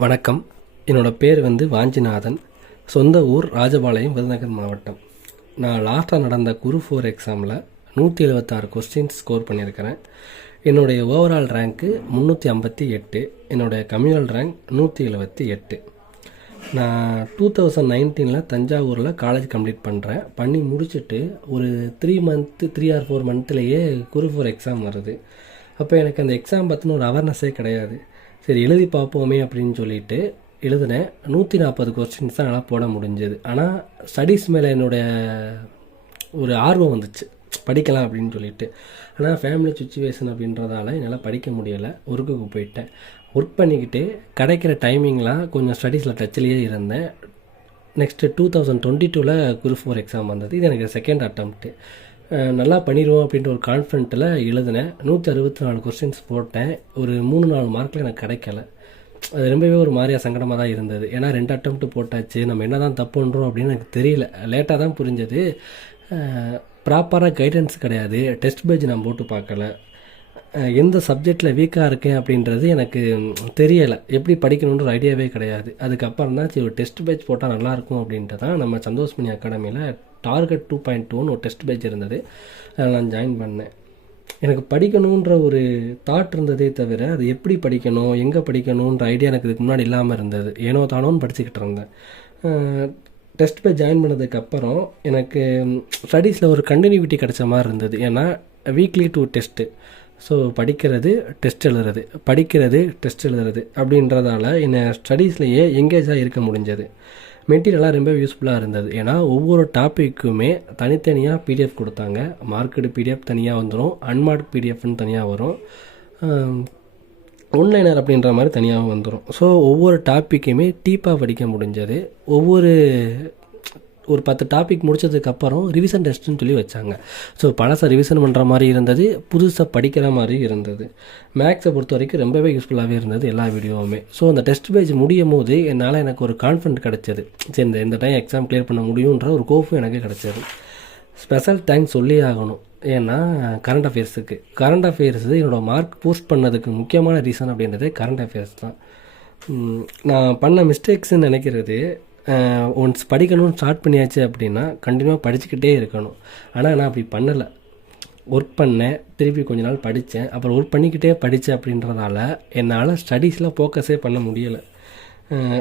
வணக்கம். என்னோடய பேர் வந்து வாஞ்சிநாதன். சொந்த ஊர் ராஜபாளையம் விருதுநகர் மாவட்டம். நான் லாஸ்ட்டாக நடந்த குரு ஃபோர் எக்ஸாமில் நூற்றி எழுபத்தாறு கொஸ்டின்ஸ் ஸ்கோர் பண்ணியிருக்கிறேன். என்னுடைய ஓவரால் ரேங்க்கு முந்நூற்றி ஐம்பத்தி எட்டு என்னுடைய கம்யூனல் ரேங்க் நூற்றி எழுபத்தி எட்டு. நான் டூ தௌசண்ட் நைன்டீனில் தஞ்சாவூரில் காலேஜ் கம்ப்ளீட் பண்ணுறேன் பண்ணி முடிச்சுட்டு ஒரு three month three or four மந்த்லேயே group four exam வருது. அப்போ எனக்கு அந்த எக்ஸாம் பற்றின ஒரு அவேர்னஸே கிடையாது. சரி எழுதி பார்ப்போமே அப்படின்னு சொல்லிட்டு எழுதினேன் நூற்றி நாற்பது கொஸ்டின்ஸ் தான் என்னால் போட முடிஞ்சது. ஆனால் ஸ்டடீஸ் மேலே என்னுடைய ஒரு ஆர்வம் வந்துச்சு. படிக்கலாம் அப்படின்னு சொல்லிட்டு. ஆனால் ஃபேமிலி சுச்சுவேஷன் அப்படின்றதால என்னால் படிக்க முடியலை. ஒர்க்குக்கு போயிட்டேன். ஒர்க் பண்ணிக்கிட்டு கிடைக்கிற டைமிங்லாம் கொஞ்சம் ஸ்டடீஸில் டச்சிலேயே இருந்தேன். நெக்ஸ்ட்டு டூ தௌசண்ட் டுவெண்ட்டி டூவில் குரூப் ஃபோர் எக்ஸாம் வந்தது. இது எனக்கு செகண்ட் அட்டம்ப்ட்டு நல்லா பண்ணிடுவோம் அப்படின்ற ஒரு கான்ஃபிடென்ட்டில் எழுதினேன். நூற்றி அறுபத்தி நாலு கொஸ்டின்ஸ் போட்டேன். ஒரு மூணு நாலு மார்க்கில் எனக்கு கிடைக்கல. அது ரொம்பவே ஒரு மாதிரியாக சங்கடமாக தான் இருந்தது. ஏன்னா ரெண்டு அட்டம்ப்ட் போட்டாச்சு. நம்ம என்ன தான் தப்புன்றோம் அப்படின்னு எனக்கு தெரியல. லேட்டாக தான் புரிஞ்சது. ப்ராப்பராக கைடன்ஸ் கிடையாது. டெஸ்ட் பேஜ் நான் போட்டு பார்க்கல. எந்த சப்ஜெக்டில் வீக்காக இருக்கேன் அப்படின்றது எனக்கு தெரியலை. எப்படி படிக்கணுன்ற ஐடியாவே கிடையாது. அதுக்கப்புறம் தான் சரி ஒரு டெஸ்ட் பேட்ச் போட்டால் நல்லாயிருக்கும் அப்படின்ட்டு தான் நம்ம சந்தோஷ்மணி அகாடமியில் டார்கெட் டூ பாயிண்ட் டூன்னு ஒரு டெஸ்ட் பேட்ச் இருந்தது. அதில் நான் ஜாயின் பண்ணேன். எனக்கு படிக்கணுன்ற ஒரு தாட் இருந்ததே தவிர அது எப்படி படிக்கணும் எங்கே படிக்கணுன்ற ஐடியா எனக்கு இதுக்கு முன்னாடி இல்லாமல் இருந்தது. ஏனோ தானோன்னு படிச்சுக்கிட்டு இருந்தேன். டெஸ்ட் பேட்ச் ஜாயின் பண்ணதுக்கப்புறம் எனக்கு ஸ்டடீஸில் ஒரு கண்டினியூட்டி கிடைச்ச மாதிரி இருந்தது. ஏன்னா வீக்லி டூ டெஸ்ட்டு ஸோ படிக்கிறது டெஸ்ட் எழுதுறது. படிக்கிறது டெஸ்ட் எழுதுறது. அப்படின்றதால என்னை ஸ்டடீஸ்லேயே எங்கேஜாக இருக்க முடிஞ்சது. மெட்டீரியலாக ரொம்ப யூஸ்ஃபுல்லாக இருந்தது. ஏன்னா ஒவ்வொரு டாப்பிக்குமே தனித்தனியாக பிடிஎஃப் கொடுத்தாங்க. மார்க்கெடு பிடிஎஃப் தனியாக வந்துடும் அன்மார்க் பிடிஎஃப்னு தனியாக வரும். ஒன்லைனர் அப்படின்ற மாதிரி தனியாகவும் வந்துடும் ஸோ ஒவ்வொரு டாப்பிக்குமே டீப்பாக படிக்க முடிஞ்சது. ஒவ்வொரு ஒரு பத்து டாபிக் முடிச்சதுக்கப்புறம் ரிவிஷன் டெஸ்ட்டுன்னு சொல்லி வச்சாங்க. ஸோ பழசை ரிவிஷன் பண்ணுற மாதிரி இருந்தது புதுசாக படிக்கிற மாதிரி இருந்தது. மேக்ஸை பொறுத்த வரைக்கும் ரொம்பவே யூஸ்ஃபுல்லாகவே இருந்தது எல்லா வீடியோவுமே ஸோ அந்த டெஸ்ட் பேஜ் முடியும் போது என்னால் எனக்கு ஒரு கான்ஃபிடென்ட் கிடச்சது. சரி இந்த இந்த டைம் எக்ஸாம் கிளியர் பண்ண முடியுன்ற ஒரு கோஃபும் எனக்கு கிடச்சது. ஸ்பெஷல் தேங்க்ஸ் சொல்லி ஆகணும். ஏன்னா கரண்ட் அஃபேர்ஸுக்கு கரண்ட் அஃபேர்ஸ் என்னோடய மார்க் போஸ்ட் பண்ணதுக்கு முக்கியமான ரீசன் அப்படின்றது கரண்ட் அஃபேர்ஸ் தான். நான் பண்ண மிஸ்டேக்ஸ்ன்னு நினைக்கிறது ஒன்ஸ் படிக்கணும்னு ஸ்டார்ட் பண்ணியாச்சு அப்படின்னா கண்டினியூவாக படிச்சுக்கிட்டே இருக்கணும். ஆனால் நான் அப்படி பண்ணலை. ஒர்க் பண்ணேன் திருப்பி கொஞ்ச நாள் படித்தேன் அப்புறம் ஒர்க் பண்ணிக்கிட்டே படித்தேன் அப்படின்றதால என்னால் ஸ்டடீஸில் ஃபோக்கஸே பண்ண முடியலை.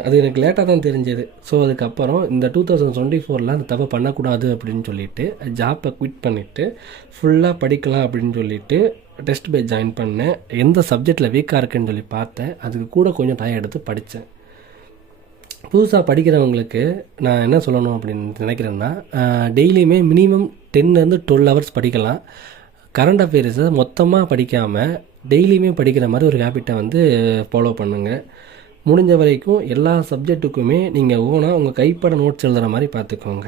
அது எனக்கு லேட்டாக தான் தெரிஞ்சது. ஸோ அதுக்கப்புறம் இந்த டூ தௌசண்ட் டுவெண்ட்டி ஃபோரில் அந்த தப்பை பண்ணக்கூடாது அப்படின்னு சொல்லிட்டு ஜாப்பை குவிட் பண்ணிவிட்டு ஃபுல்லாக படிக்கலாம் அப்படின்னு சொல்லிட்டு டெஸ்ட் பேஜ் ஜாயின் பண்ணேன். எந்த சப்ஜெக்டில் வீக்காக இருக்குன்னு சொல்லி பார்த்தேன். அதுக்கு கூட கொஞ்சம் டைம் எடுத்து படித்தேன் புதுசாக படிக்கிறவங்களுக்கு நான் என்ன சொல்லணும் அப்படின்னு நினைக்கிறேன்னா டெய்லியுமே மினிமம் டென்லேருந்து டுவெல் ஹவர்ஸ் படிக்கலாம். கரண்ட் அஃபேர்ஸை மொத்தமாக படிக்காமல் டெய்லியுமே படிக்கிற மாதிரி ஒரு ஹேபிட்டை வந்து ஃபாலோ பண்ணுங்கள் முடிஞ்ச வரைக்கும் எல்லா சப்ஜெக்ட்டுக்குமே நீங்கள் ஓனாக உங்கள் கைப்பட நோட்ஸ் எழுதுகிற மாதிரி பார்த்துக்கோங்க.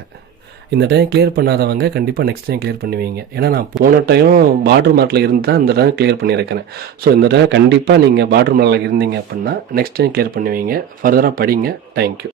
இந்த டைம் கிளியர் பண்ணாதவங்க கண்டிப்பாக நெக்ஸ்ட் டைம் கிளியர் பண்ணுவீங்க. ஏன்னா நான் போன டைம் பார்டர் மார்க்கில் இருந்து தான் இந்த டைம் கிளியர் பண்ணியிருக்கிறேன் ஸோ இந்த டைம் கண்டிப்பாக நீங்கள் பார்டர் மார்க்கில் இருந்தீங்க அப்படின்னா நெக்ஸ்ட் டைம் கிளியர் பண்ணுவீங்க. ஃபர்தராக படிங்க. தேங்க்யூ